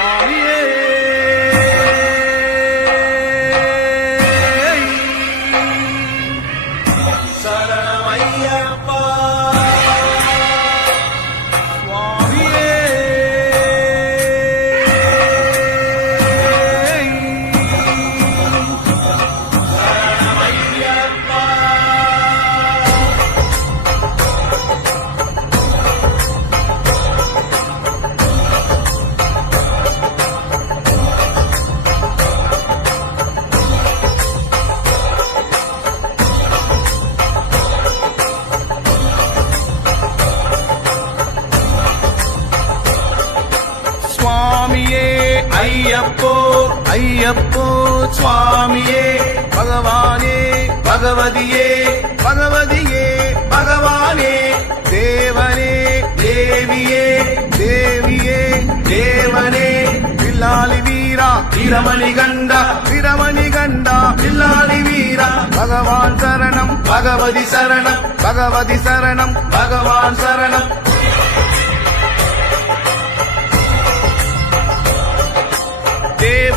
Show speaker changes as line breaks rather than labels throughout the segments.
சுவாமியே ஐயப்போ ஐயப்போ சுவாமியே பகவானே பகவதியே பகவதியே பகவானே தேவனே தேவியே தேவியே தேவனே. பில்லாலி வீரா வீரமணி கண்டா வீரமணி கண்டா பில்லாலி வீரா. பகவான் சரணம் பகவதி சரணம் பகவதி சரணம் பகவான் சரணம்.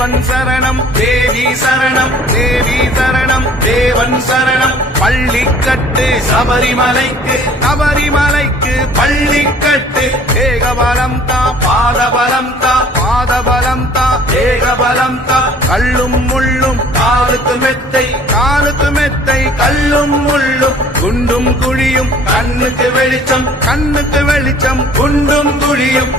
தேவன் சரணம் தேவி சரணம் தேவி சரணம் தேவன் சரணம். பள்ளிக்கட்டு சபரிமலைக்கு சபரிமலைக்கு பள்ளிக்கட்டு. ஏகபலம் தா பாதபலம் தா பாதபலம் தா ஏகபலம் தா. கல்லும் முள்ளும் காலுக்கு மெத்தை காலுக்கு மெத்தை கல்லும் முள்ளும். குண்டும் குழியும் கண்ணுக்கு வெளிச்சம் கண்ணுக்கு வெளிச்சம் குண்டும் குழியும்.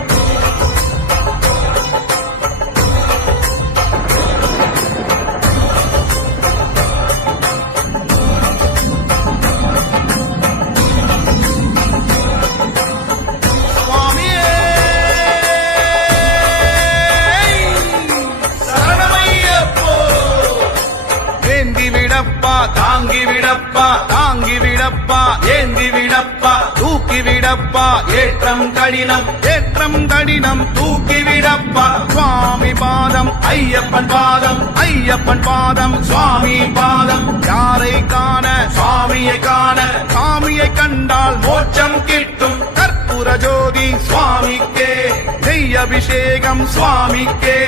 ஏற்றம் கடினம் ஏற்றம் கடினம் தூக்கிவிடப்பா. சுவாமி பாதம் ஐயப்பன் பாதம் ஐயப்பன் பாதம் சுவாமி பாதம். யாரை காண? சுவாமியை காண. சாமியை கண்டால் மோட்சம் கிட்டும். கற்பூர ஜோதி சுவாமிக்கே. நெய் அபிஷேகம் சுவாமிக்கே.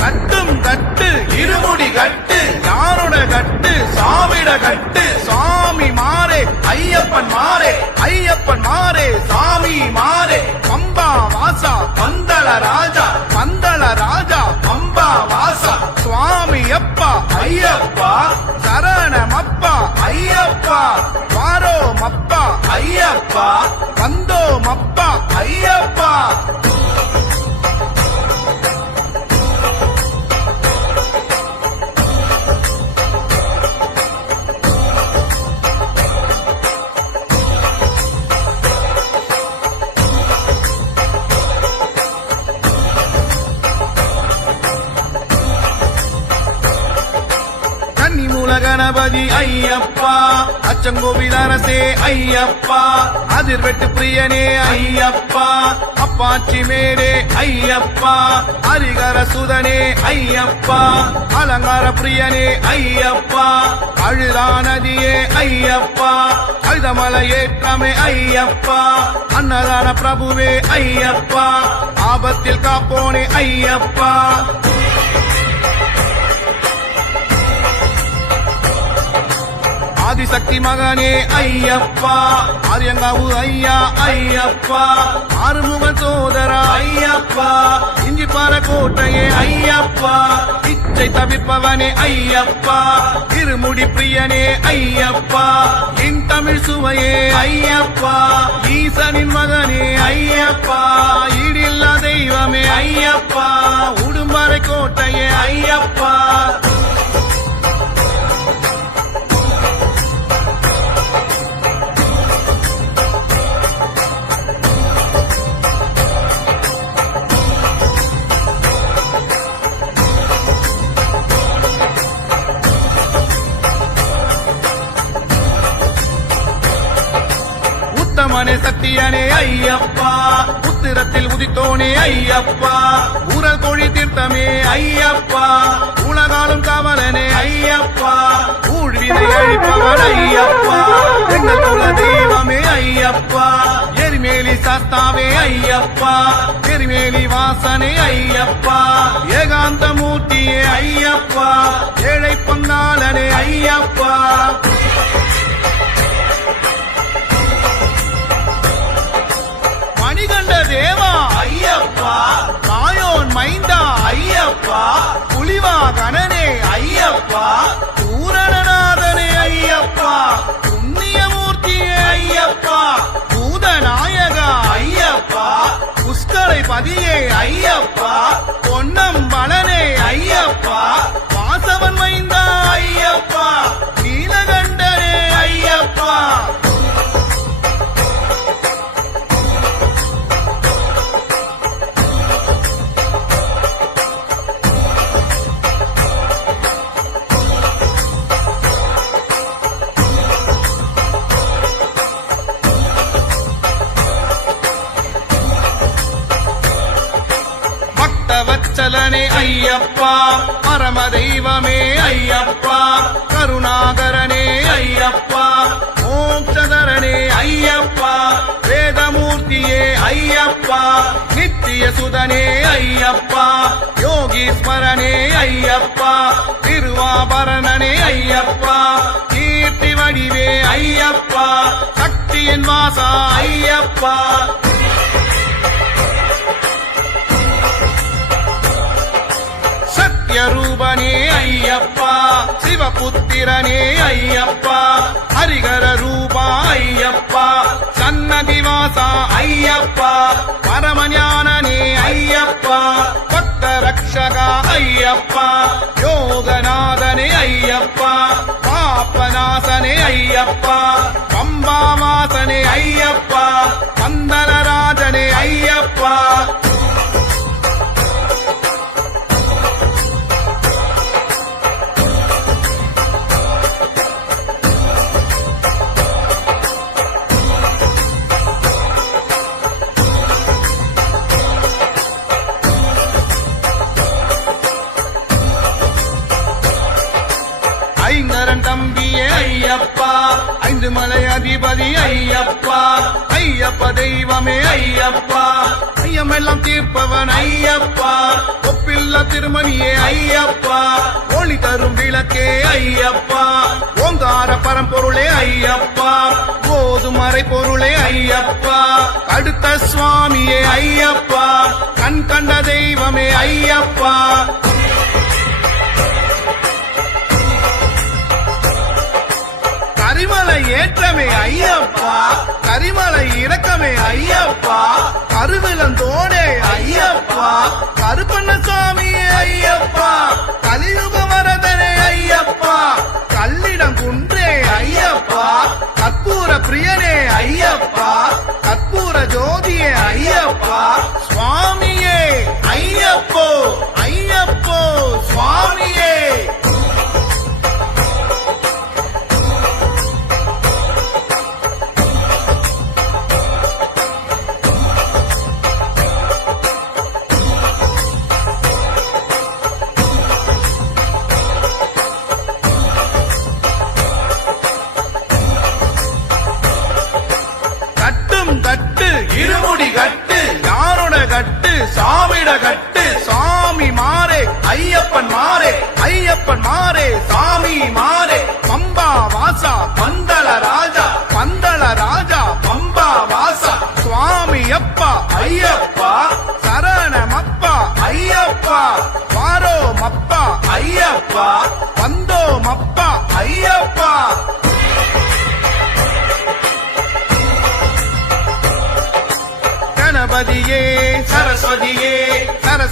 கட்டும் கட்டு இருமுடி கட்டு யாரோட கட்டு? சாமிட கட்டு சாமி மாறே ஐயப்பன் மாறே ஐயப்பன் மாறே சாமி மாறே. பம்பா வாசா பந்தள ராஜா பந்தள ராஜா பம்பா வாசா. சுவாமி அப்பா ஐயப்பா. சரணமப்பா ஐயப்பா. வாரோமப்பா ஐயப்பா. வந்தோமப்பா ஐயப்பா. ஐயப்பா. அச்சங்கோவில் அரசே ஐயப்பா. அதிர்வெட்டு பிரியனே ஐயப்பா. அப்பாச்சி மேடே ஐயப்பா. அரிகர சுதனே ஐயப்பா. அலங்கார பிரியனே ஐயப்பா. அழுதா நதியே ஐயப்பா. அழுதமலை ஏற்றமே ஐயப்பா. அன்னதான பிரபுவே ஐயப்பா. ஆபத்தில் காப்போனே ஐயப்பா. ஆதிசக்தி மகனே ஐயப்பா. ஆரியங்காவு ஐயா ஐயப்பா. ஆறுமுக சோதரா ஐயப்பா. இஞ்சிப்பாற கோட்டையே ஐயப்பா. இச்சை தவிர்ப்பவனே ஐயப்பா. திருமுடி பிரியனே ஐயப்பா. என் தமிழ் சுவையே ஐயப்பா. ஈசனின் மகனே ஐயப்பா. ஈடில்லா தெய்வமே ஐயப்பா. உடும்பறை கோட்டையே ஐயப்பா. உத்திரத்தில் ஐயப்பா. ஊரல் கோழி தீர்த்தமே ஐயப்பா. உலகாலும் காவலனே ஐயப்பா. ஊழ்வினை அழிப்பவன் ஐயப்பா. எங்கள் குல தெய்வமே ஐயப்பா. எரிமேலி சத்தாவே ஐயப்பா. எரிமேலி வாசனே ஐயப்பா. ஏகாந்த மூர்த்தியே ஐயப்பா. ஏழை பங்காளனே ஐயப்பா. மணிகண்ட தேவா ஐயப்பா. மாயோன் மைந்தா ஐயப்பா. புலிவா கணனே ஐயப்பா. பூரணநாதனே ஐயப்பா. புண்ணியமூர்த்தியே ஐயப்பா. பூதநாயகா ஐயப்பா. புஷ்கரை பதியே ஐயப்பா. பொன்னம் பலனே ஐயப்பா. சுதனே ஐயப்பா யோகீஸ்வரனே ஐயப்பா திருவாபரணனே ஐயப்பா கீர்த்தி வடிவே ஐயப்பா சக்தியின் வாசா ஐயப்பா. சத்யரூபனே ஐயப்பா சிவபுத்திரனே ஐயப்பா ஹரிகர ரூபா ஐயப்பா சன்னதிவாசா ஐயப்பா பரமஞானனே ஐயப்பா பக்த ரக்ஷகா ஐயப்பா யோகநாதனே ஐயப்பா பாப்பநாசனே ஐயப்பா பம்பாவாசனே ஐயப்பா பந்தனராஜனே ஐயப்பா திருமலை அதிபதி ஐயப்பா. ஐயப்ப தெய்வமே ஐயப்பா. ஐயமெல்லாம் தீர்ப்பவன் ஐயப்பா. ஒப்பில்ல திருமணியே ஐயப்பா. ஒளி தரும் விளக்கே ஐயப்பா. ஓங்கார பரம்பொருளே ஐயப்பா. போதுமறை பொருளே ஐயப்பா. அடுத்த சுவாமியே ஐயப்பா. கண் கண்ட தெய்வமே ஐயப்பா. கரிமலை ஏற்றமே ஐயப்பா. கரிமலை இறக்கமே ஐயப்பா. கருவிலந்தோடே ஐயப்பா. கருப்பண்ணசாமி ஐயப்பா. கலியுக வரதனே ஐயப்பா. கல்லிடம் குன்றே ஐயப்பா. கற்பூர பிரியனே இருமுடி கட்டு யாரோட கட்டு சாமிட கட்டு சாமி மாறே ஐயப்பன் மாறே ஐயப்பன் மாறே சாமி மாறே பம்பா வாசா பந்தள ராஜா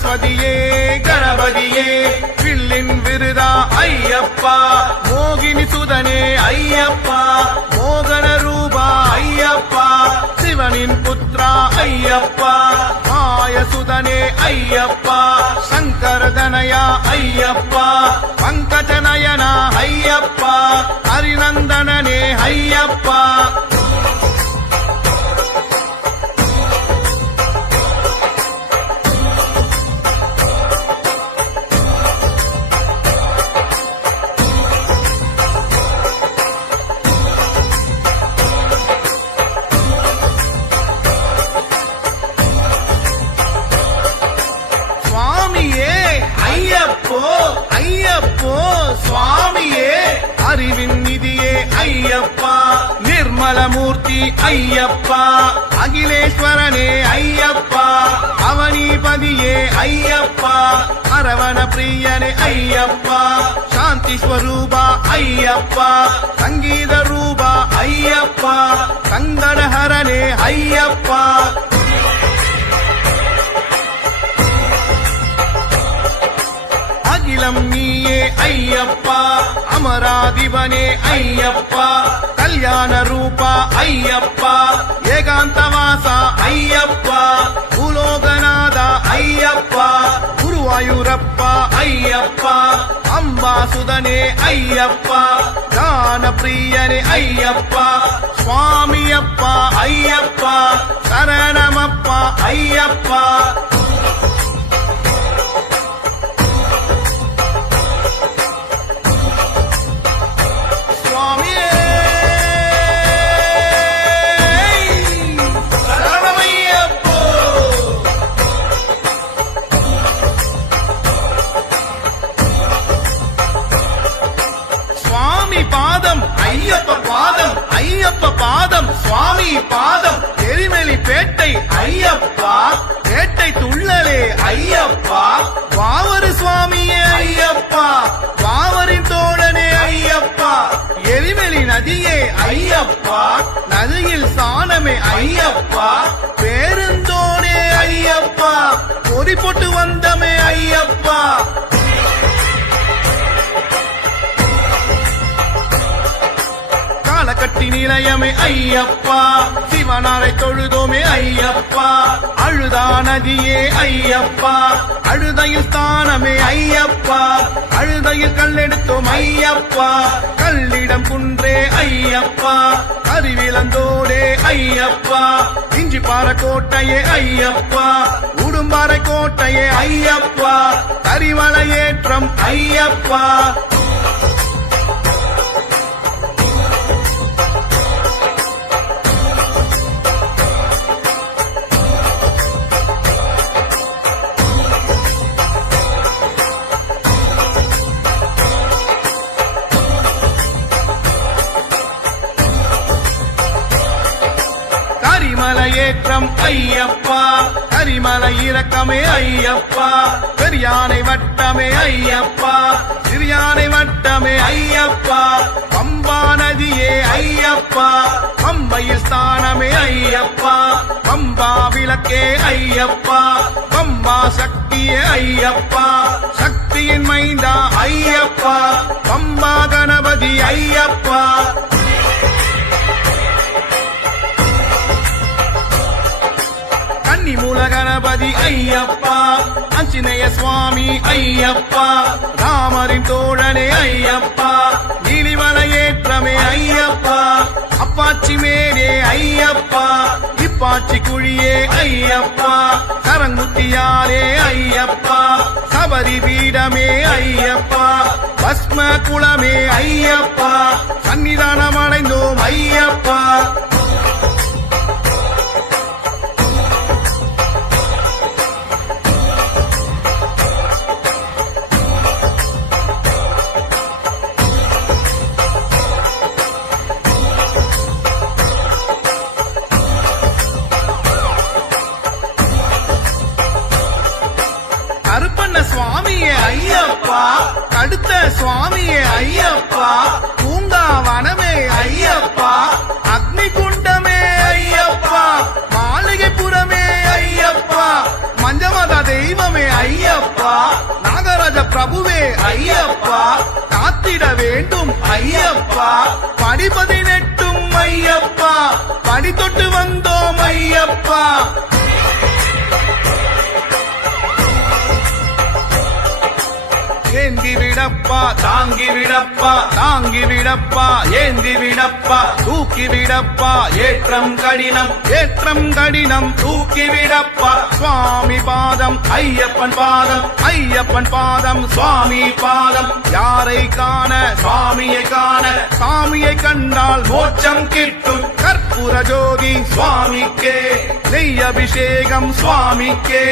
சரஸ்வதியே கணபதியே. வில்லின் விருதா ஐயப்பா. மோகினி சுதனே ஐயப்பா. மோகன ரூபா ஐயப்பா. சிவனின் புத்ரா ஐயப்பா. மாயசுதனே ஐயப்பா. சங்கரதனயா ஐயப்பா. பங்கஜநயனா ஐயப்பா. ஹரிநந்தனனே ஐயப்பா. ஐயப்பா. அகிலேஸ்வரனே ஐயப்பா. அவனிபதியே ஐயப்பா. அரவண பிரியனே ஐயப்பா. சாந்தி ஸ்வரூபா ஐயப்பா. சங்கீத ரூபா ஐயப்பா. சங்கடஹரனே ஐயப்பா. அகிலம் நீயே ஐயப்பா. அமராதிபனே ஐயப்பா. கல்யாண ரூபா ஐயப்பா. ஏகாந்தவாசா ஐயப்பா. பூலோகநாதா ஐயப்பா. குருவாயூரப்பா ஐயப்பா. அம்பாசுதனே ஐயப்பா. தான பிரியனே ஐயப்பா. சுவாமியப்பா ஐயப்பா. சரணமப்பா ஐயப்பா. பாதம் எரிமலி பேட்டை ஐயப்பா. பேட்டை துள்ளலே ஐயப்பா. வாவரு சுவாமியே ஐயப்பா. வாவரின் தோழனே ஐயப்பா. எரிமலி நதியே ஐயப்பா. நதியில் சாணமே ஐயப்பா. பேருந்தோனே ஐயப்பா. பொறி போட்டு வந்தமே ஐயப்பா. கட்டி நிலையமே ஐயப்பா. சிவனாரை தொழுதோமே ஐயப்பா. அழுதா நதியே ஐயப்பா. அழுதையில் ஸ்தானமே ஐயப்பா. அழுதையில் கல்லெடுத்தோம் ஐயப்பா. கல்லிடம் குன்றே ஐயப்பா. அறிவிலந்தோடே ஐயப்பா. இஞ்சி பாற கோட்டையே ஐயப்பா. உடும்பாறை கோட்டையே ஐயப்பா. கரிவள ஏற்றம் ஐயப்பா. ஐயப்பா. கரிமலை இறக்கமே ஐயப்பா. பெரியானை வட்டமே ஐயப்பா. சிறியானை வட்டமே ஐயப்பா. பம்பா நதியே ஐயப்பா. பம்பையில் ஸ்தானமே ஐயப்பா. பம்பா விளக்கே ஐயப்பா. பம்பா சக்தியே ஐயப்பா. சக்தியின் மைந்தா ஐயப்பா. ஐயப்பா அஞ்சினேய சுவாமி ஐயப்பா ராமரின் தோழனே ஐயப்பா நீலிமல ஏற்றமே ஐயப்பா அப்பாச்சி மேலே ஐயப்பா இப்பாச்சி குழியே ஐயப்பா கரங்குத்தியாரே ஐயப்பா சபரி பீடமே ஐயப்பா பஸ்ம குளமே ஐயப்பா சன்னிதானம் அடைந்தோம் ஐயப்பா. வேண்டும். ஐயப்பா படி பதினெட்டும் ஐயப்பா. படி தொட்டு வந்தோம் ஐயப்பா. விடப்பா தாங்கி விடப்பா தாங்கி விடப்பா ஏந்தி விடப்பா தூக்கி விடப்பா ஏற்றம் கடினம் ஏற்றம் கடினம் தூக்கி விடப்பா. சுவாமி பாதம் ஐயப்பன் பாதம் ஐயப்பன் பாதம் சுவாமி பாதம். யாரை காண? சுவாமியை காண. சாமியை கண்டால் மோட்சம் கிட்டும். கற்பூர ஜோதி சுவாமிக்கே. நெய் அபிஷேகம் சுவாமிக்கே.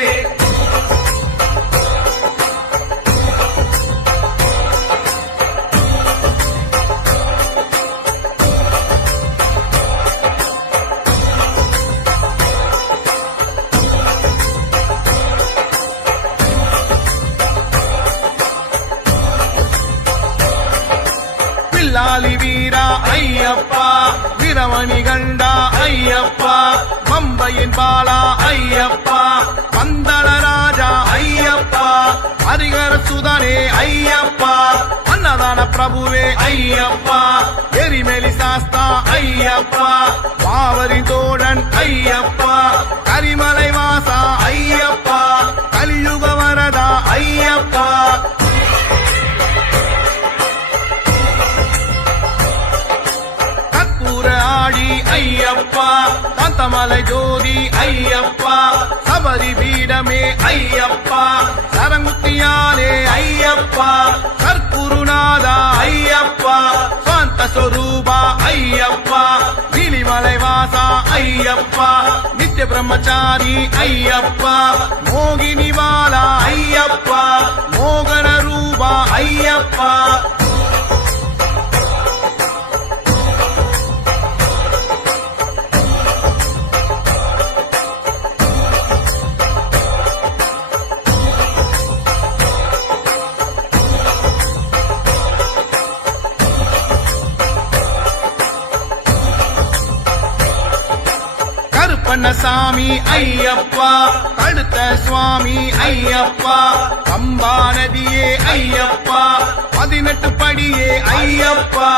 பாலா ஐயப்பா பந்தள ராஜா ஐயப்பா ஹரிகர சுதனே ஐயப்பா அன்னதான பிரபுவே ஐயப்பா எரிமெலி சாஸ்தா ஐயப்பா பாவரி தோழன் ஐயப்பா. ஜோதி ஐயப்பா சபரி பீடமே ஐயப்பா சரங்குத்தியாலே ஐயப்பா கற்பூருநாதா ஐயப்பா சாந்த சொரூபா ஐயப்பா நீலிமலை வாசா ஐயப்பா நித்திய பிரம்மச்சாரி ஐயப்பா மோகினி வாலா ஐயப்பா மோகன ரூபா ஐயப்பா கருப்பண்ணசாமி ஐயப்பா கழுத்த சுவாமி ஐயப்பா கம்பா நதியே ஐயப்பா பதினெட்டு படியே ஐயப்பா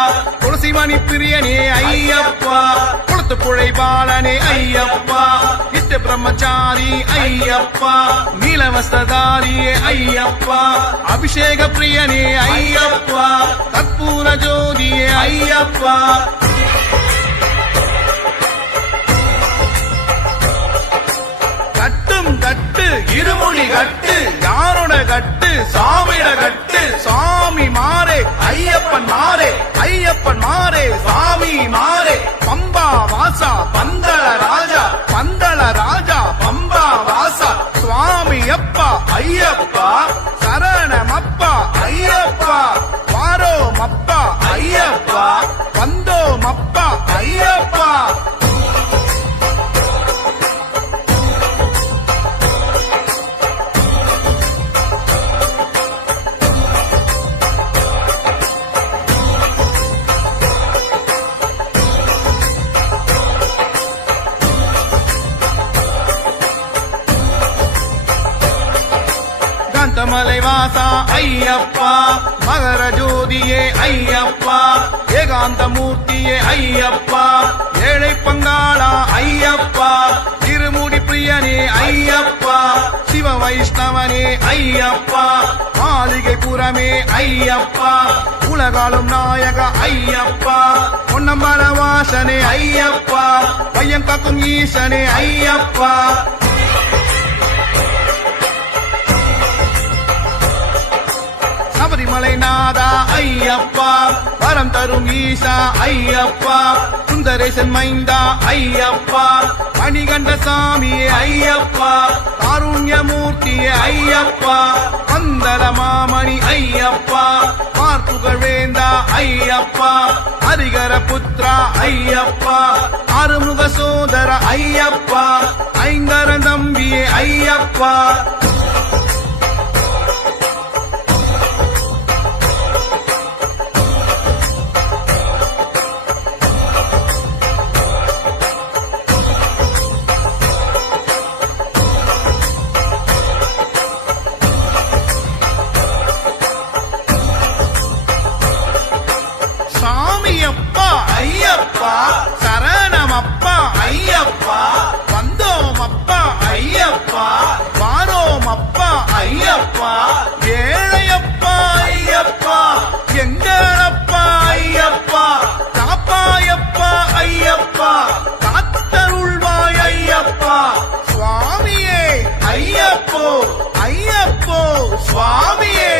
துளசிமணி பிரியனே ஐயப்பா குளத்து புழை பாலனே ஐயப்பா நித்திய பிரம்மச்சாரி ஐயப்பா நீலவஸ்ததாரியே ஐயப்பா அபிஷேக பிரியனே ஐயப்பா கற்பூர ஜோதியே ஐயப்பா. இருமொழி கட்டு யாரோட கட்டு? சாமியோட கட்டு. சாமி மாறே ஐயப்பன் மாறே ஐயப்பன் மாறே சாமி மாறே. பம்பா வாசா பந்தள ராஜா பந்தள ராஜா. ஐயப்பா ஏகாந்த மூர்த்தியே ஐயப்பா ஏழை பங்காளா ஐயப்பா திருமுடி பிரியனே ஐயப்பா சிவ வைஷ்ணவனே ஐயப்பா மாளிகை புறமே ஐயப்பா உலகாலும் நாயக ஐயப்பா பொன்னம்பல வாசனே ஐயப்பா பையன் காக்கும் ஈசனே ஐயப்பா. சபரிமலை நாதா ஐயப்பா. வரம் தரும் ஈசா ஐயப்பா. சுந்தரேசன் மைந்தா ஐயப்பா. மணிகண்ட சாமியே ஐயப்பா. காருண்யமூர்த்தியே ஐயப்பா. பந்தல மாமணி ஐயப்பா. பார்ப்புகழ்வேந்தா ஐயப்பா. ஹரிகர புத்ரா ஐயப்பா. அருமுக சோதர ஐயப்பா. ஐங்கர தம்பியே ஐயப்பா. சாமி அப்பா ஐயப்பா. சரணம் அப்பா ஐயப்பா. வந்தோம் அப்பா ஐயப்பா. வாரோமப்பா ஐயப்பா. ஏழையப்பா ஐயப்பா. எங்களப்பா ஐயப்பா. காப்பாயப்பா ஐயப்பா. காத்தருள்வாய் ஐயப்பா. சுவாமியே ஐயப்போ ஐயப்போ. சுவாமியே.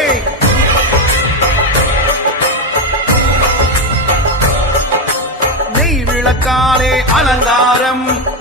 காலே அலங்காரம்.